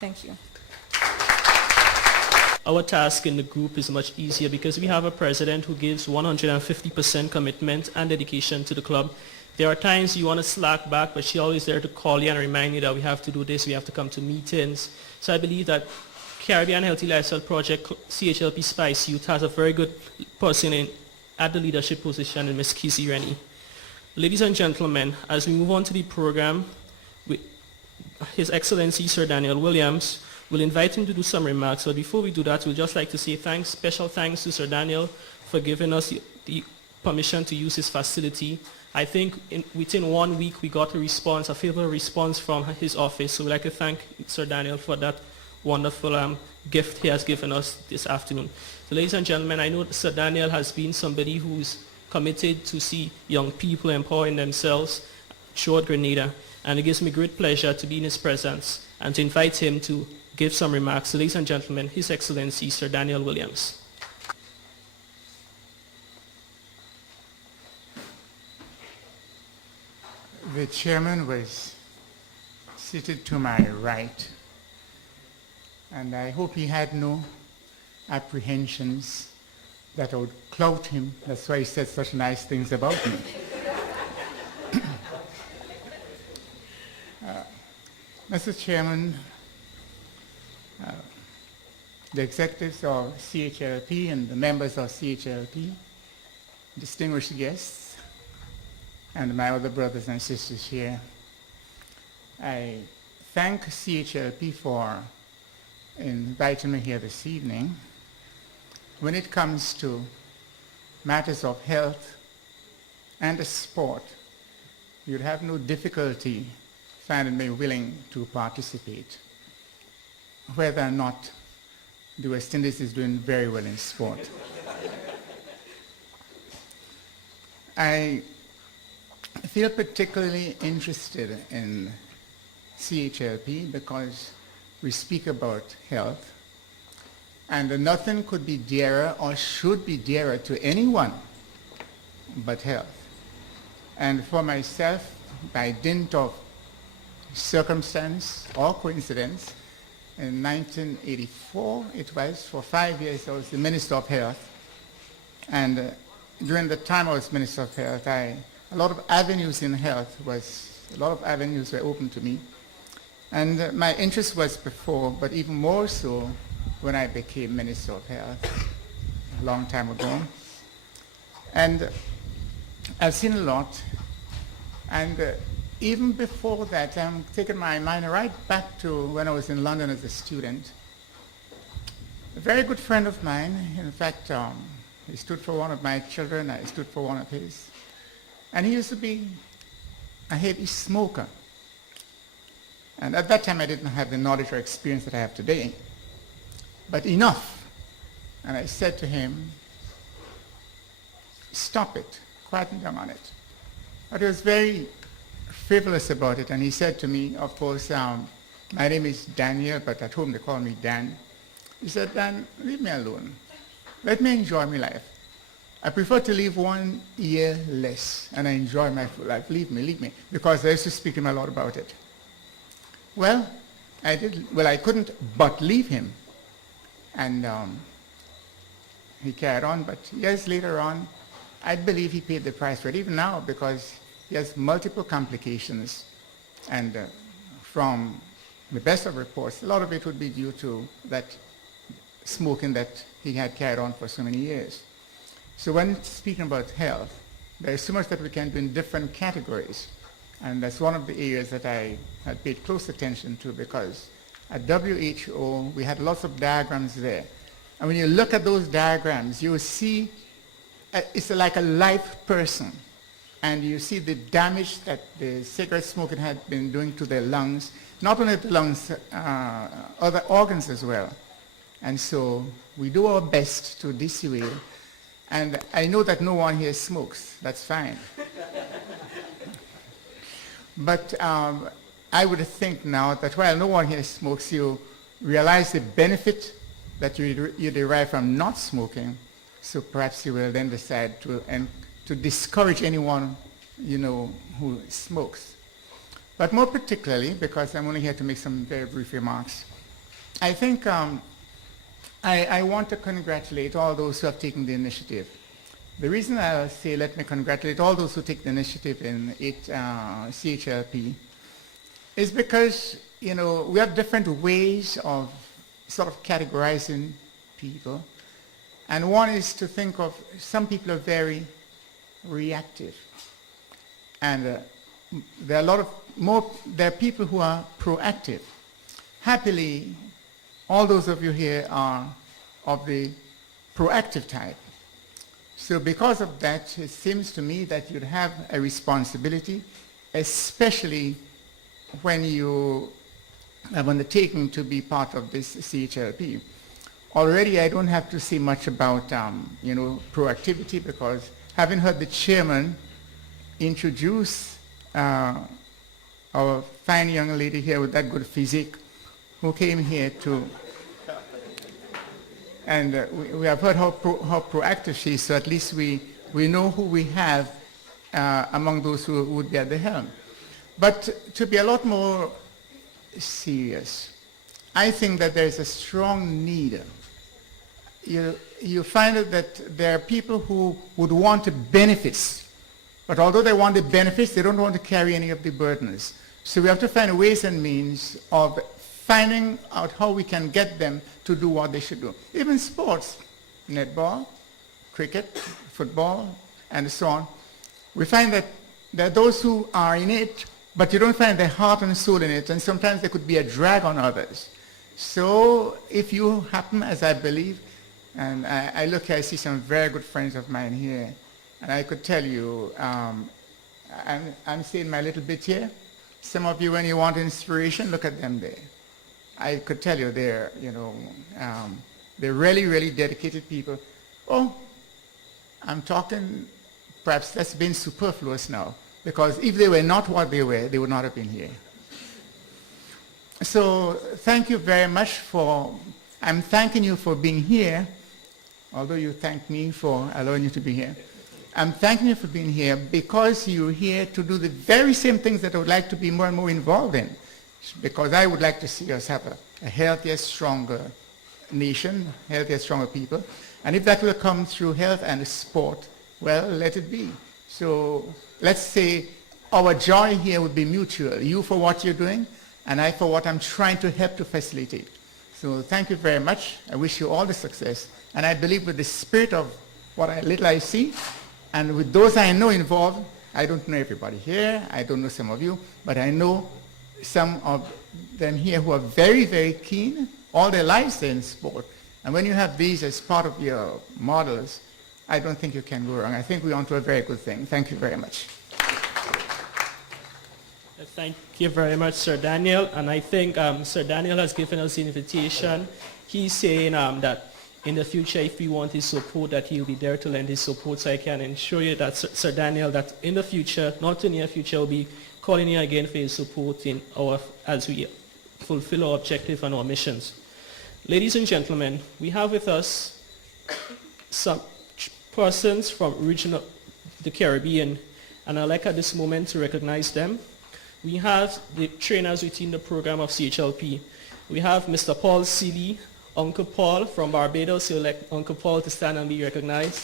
Thank you. Our task in the group is much easier because we have a president who gives 150% commitment and dedication to the club. There are times you want to slack back, but she's always there to call you and remind you that we have to do this, we have to come to meetings. So I believe that Caribbean Healthy Lifestyle Project, CHLP Spice Youth, has a very good person at the leadership position in Ms. Kizzy Rennie. Ladies and gentlemen, as we move on to the program, His Excellency Sir Daniel Williams will invite him to do some remarks. But before we do that, we'd just like to say special thanks to Sir Daniel for giving us the permission to use his facility. I think within 1 week we got a favorable response from his office. So we'd like to thank Sir Daniel for that wonderful gift he has given us this afternoon. So ladies and gentlemen, I know Sir Daniel has been somebody who's committed to see young people empowering themselves throughout Grenada. And it gives me great pleasure to be in his presence and to invite him to give some remarks. So ladies and gentlemen, His Excellency Sir Daniel Williams. The chairman was seated to my right, and I hope he had no apprehensions that I would clout him. That's why he said such nice things about me. Mr. Chairman, the executives of CHLP and the members of CHLP, distinguished guests, and my other brothers and sisters here, I thank CHLP for inviting me here this evening. When it comes to matters of health and sport, you'd have no difficulty finding me willing to participate, whether or not the West Indies is doing very well in sport. I feel particularly interested in CHLP because we speak about health, and nothing could be dearer or should be dearer to anyone but health. And for myself, by dint of circumstance or coincidence, in 1984, it was, for 5 years, I was the Minister of Health. And during the time I was Minister of Health, a lot of avenues in health were open to me. And my interest was before, but even more so when I became Minister of Health a long time ago. And I've seen a lot. And even before that, I'm taking my mind right back to when I was in London as a student. A very good friend of mine, in fact, he stood for one of my children, I stood for one of his. And he used to be a heavy smoker. And at that time, I didn't have the knowledge or experience that I have today, but enough. And I said to him, stop it, quieten down on it. But he was very frivolous about it, and he said to me, of course, my name is Daniel, but at home they call me Dan. He said, Dan, leave me alone. Let me enjoy my life. I prefer to live 1 year less, and I enjoy my full life. Leave me, because I used to speak to him a lot about it. Well, I couldn't but leave him. And he carried on, but years later on, I believe he paid the price for it, even now, because he has multiple complications. And from the best of reports, a lot of it would be due to that smoking that he had carried on for so many years. So when speaking about health, there is so much that we can do in different categories. And that's one of the areas that I had paid close attention to, because at WHO, we had lots of diagrams there. And when you look at those diagrams, you will see it's like a live person. And you see the damage that the cigarette smoking had been doing to their lungs, not only the lungs, other organs as well. And so we do our best to dissuade. And I know that no one here smokes. That's fine. But I would think now that while no one here smokes, you realize the benefit that you derive from not smoking. So perhaps you will then decide to discourage anyone, who smokes. But more particularly, because I'm only here to make some very brief remarks, I think I want to congratulate all those who have taken the initiative. The reason I say let me congratulate all those who take the initiative in CHLP is because, you know, we have different ways of sort of categorizing people. And one is to think of some people are very reactive. And there are a lot of there are people who are proactive. Happily, all those of you here are of the proactive type. So because of that, it seems to me that you'd have a responsibility, especially when you have undertaken to be part of this CHLP. Already I don't have to say much about you know, proactivity, because having heard the chairman introduce our fine young lady here with that good physique who came here to, and we have heard how proactive she is, so at least we know who we have among those who would be at the helm. But to be a lot more serious, I think that there is a strong need. You find that there are people who would want the benefits, but although they want the benefits, they don't want to carry any of the burdens. So we have to find ways and means of finding out how we can get them to do what they should do. Even sports, netball, cricket, football, and so on. We find that there are those who are in it, but you don't find their heart and soul in it, and sometimes there could be a drag on others. So if you happen, as I believe, and I look here, I see some very good friends of mine here, and I could tell you, I'm saying my little bit here. Some of you, when you want inspiration, look at them there. I could tell you they're, you know, they're really, really dedicated people. Oh, I'm talking, perhaps that's been superfluous now, because if they were not what they were, they would not have been here. So thank you very much I'm thanking you for being here, although you thanked me for allowing you to be here. I'm thanking you for being here because you're here to do the very same things that I would like to be more and more involved in, because I would like to see us have a healthier, stronger nation, healthier, stronger people. And if that will come through health and sport, well, let it be. So let's say our joy here would be mutual. You for what you're doing, and I for what I'm trying to help to facilitate. So thank you very much. I wish you all the success. And I believe with the spirit of what little I see, and with those I know involved, I don't know everybody here, I don't know some of you, but I know some of them here who are very, very keen, all their lives they're in sport. And when you have these as part of your models, I don't think you can go wrong. I think we're onto a very good thing. Thank you very much. Thank you very much, Sir Daniel. And I think Sir Daniel has given us an invitation. He's saying that in the future, if we want his support, that he'll be there to lend his support. So I can assure you that, Sir Daniel, that in the future, not too near future, we'll be calling you again for his support as we fulfill our objective and our missions. Ladies and gentlemen, we have with us some persons from the Caribbean, and I'd like at this moment to recognize them. We have the trainers within the program of CHLP. We have Mr. Paul Seeley, Uncle Paul from Barbados. So I'd like Uncle Paul to stand and be recognized.